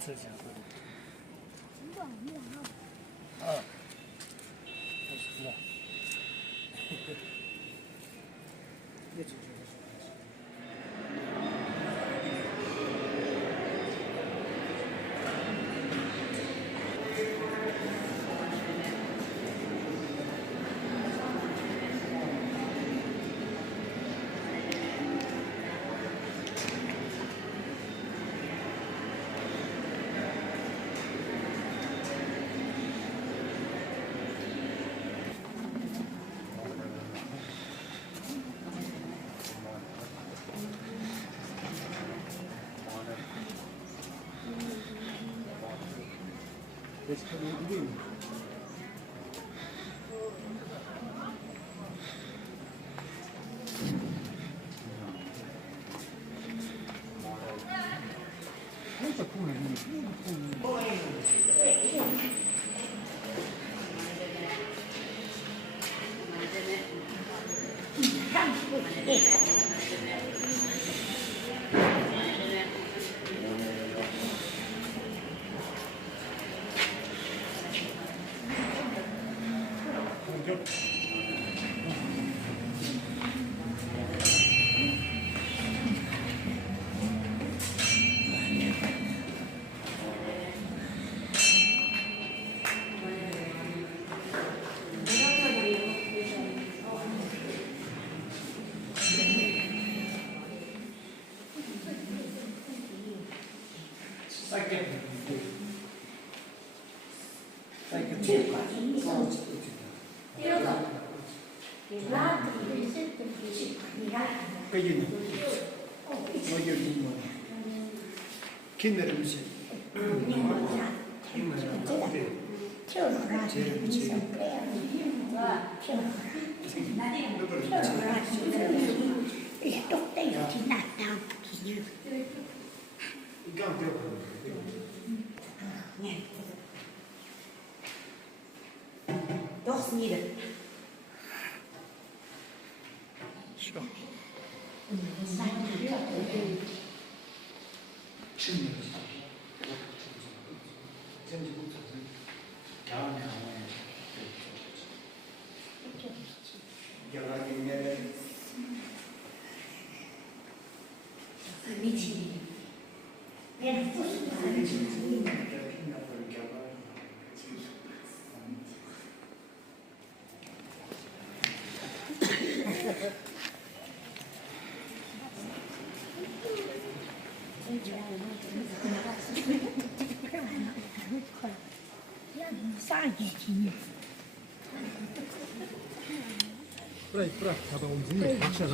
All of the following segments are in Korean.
自己喝的。啊，不是了。一直就是。It's coming in. Quanto pure Kindermusik. Le tutte io ti nata un pochino. Niente. Doch nieder. Sure. Amici, era forse Bırak adamın zihni kaçar.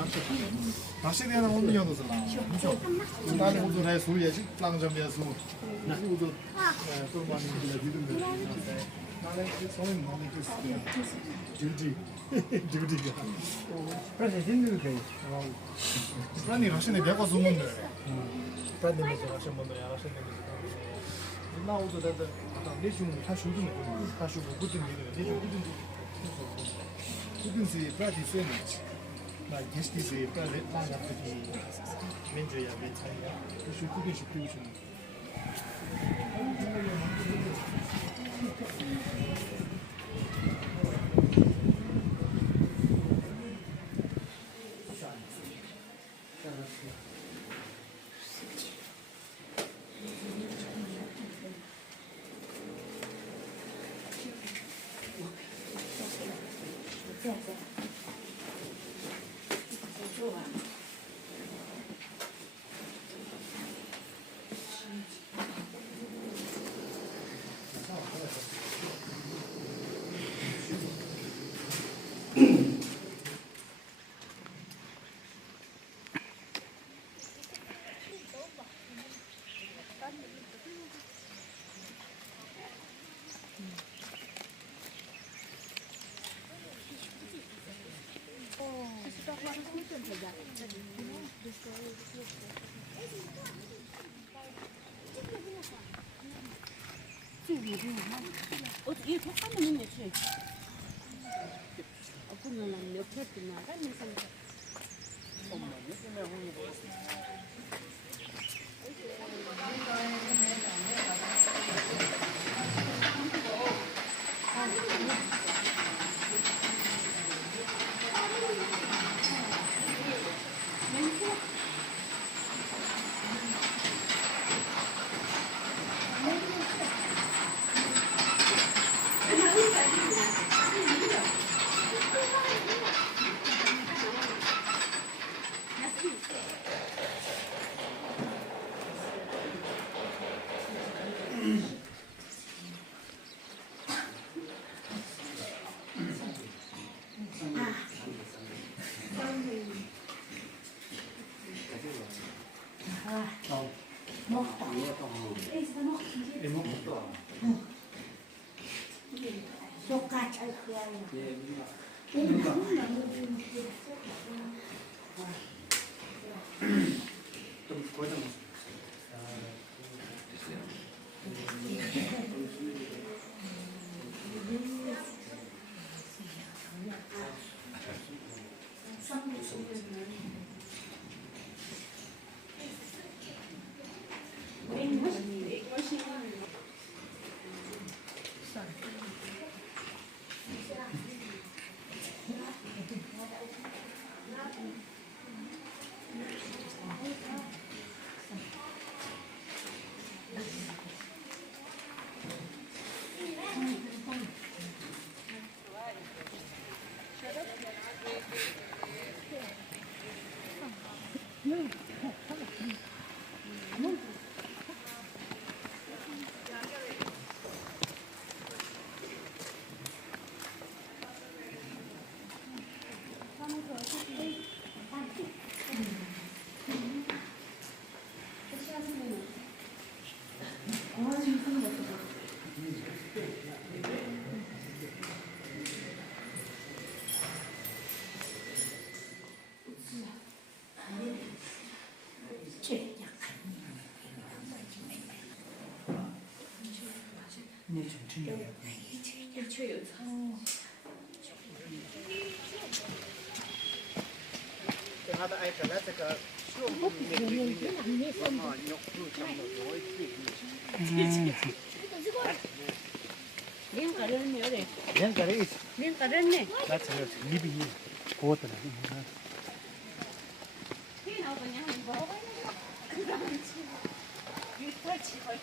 Nasıl diye onu yiyorsunuz lan? Nalı udu ne su yiyecek, langcam ya su. Udu kurbanın bile dedim de. Nalı sonun nalı kesiyor. Duty ya. Pero şimdi kayı. Rani Russian ne yapar zumun da. Ben de mesela Russian bunu ya Russian ne mesela. Na udu da adam ne şu ta şu dun ta şu bu dun ne şu bu dun. Bugün size pratik yapmak. Ben geçti size pratik yapmak için bence ya ben sayı. Şu bugün şu kuşun. 이게 톡하면 있네, 어머나 옆에 나가면서 엄마 효과 잘 커요. 좀 고정.你怎么这样？ 他的爱可能这个胸部那个有点，啊，要不怎么容易退步。 링 가려는 요래. 그냥 가래. 링 가렸네. 나 저거 입이 고웠더라. 티 나오더니 한번 먹어봐야 그다음에 유탈치 거의.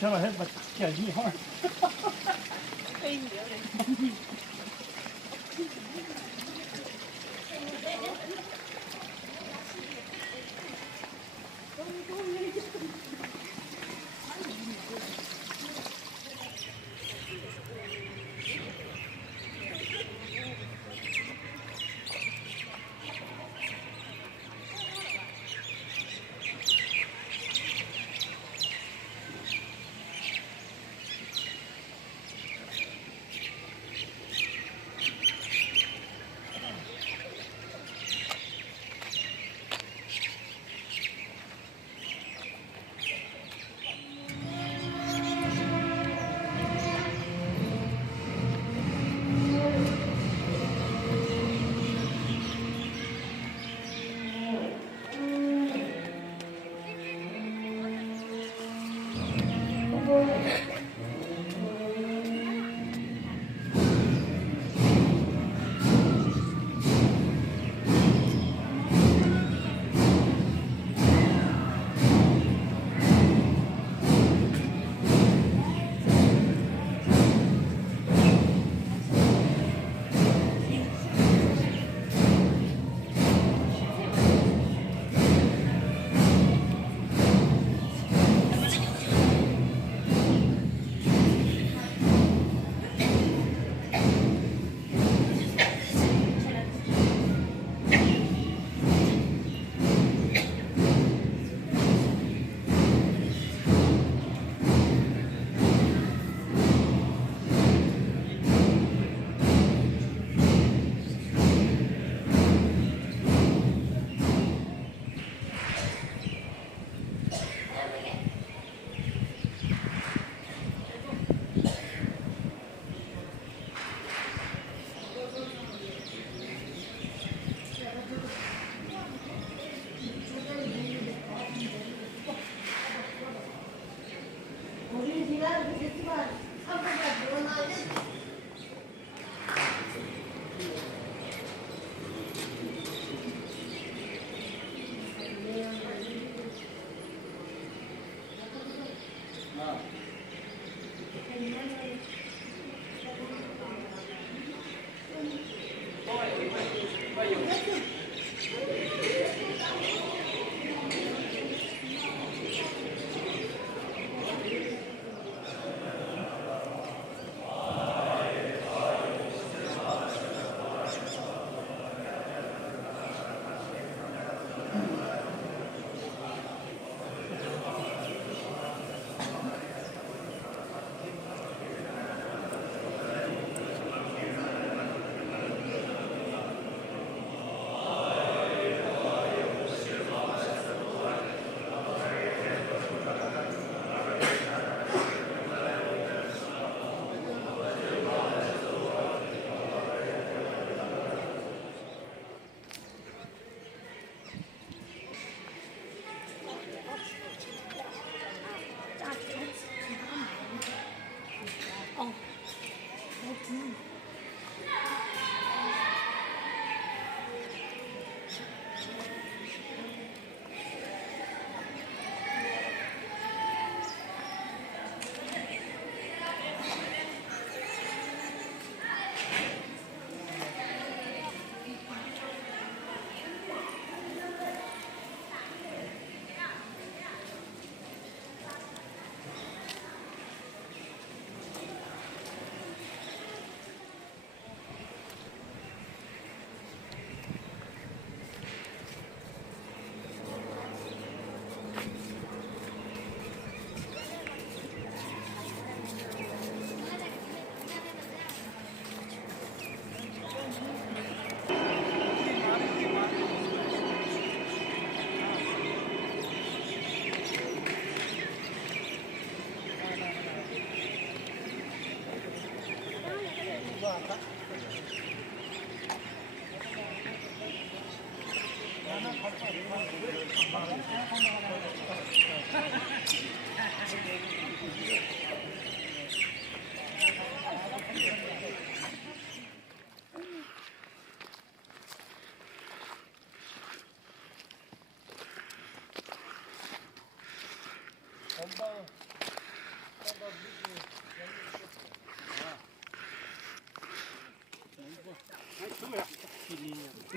저거 해봐. 야니 하.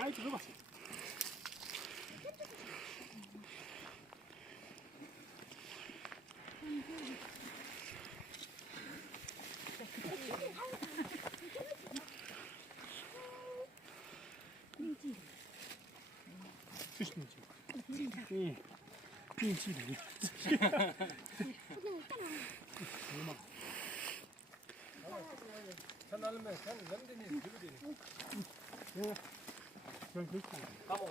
빨리 들어가. 예, 빈치 그냥 그렇고.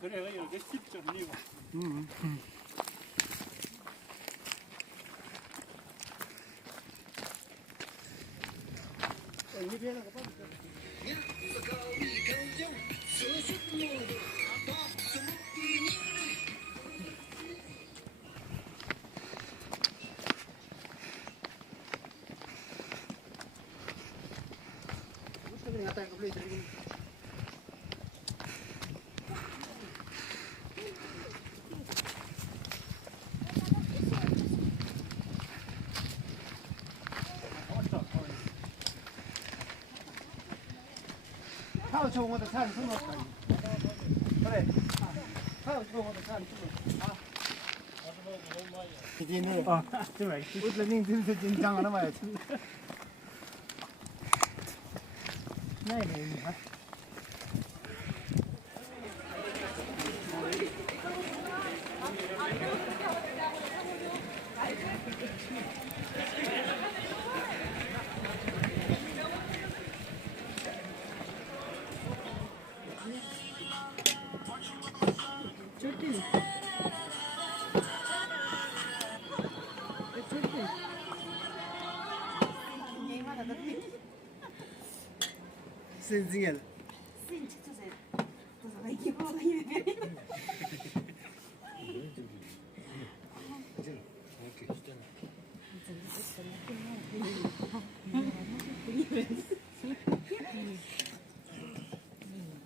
그래, 이렇게 10점 리고. 타워 좋은 것도 사람 숨었다. 그래. 타워 좋은 것도 사람 숨었다. 이제는 좀 알겠지. 우리는 들서 진장 하나 봐야지. 네, 네. Senzinha. Sim, tu sei. Tu vai que vou aí.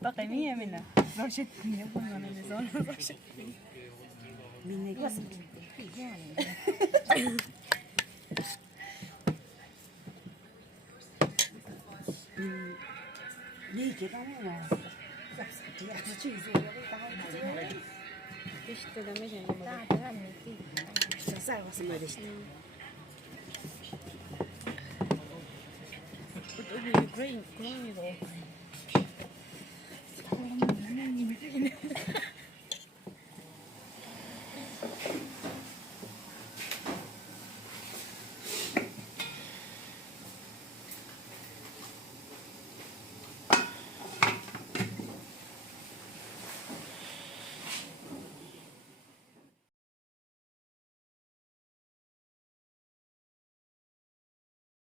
Baka niya mina. Roshit niya po nga na nison. Minegos. Ni que vamos a. Ya te chiste, yo estaba ahí. Işte de mejan mo. Sai, você vai deixar. Ito yung green, green ito.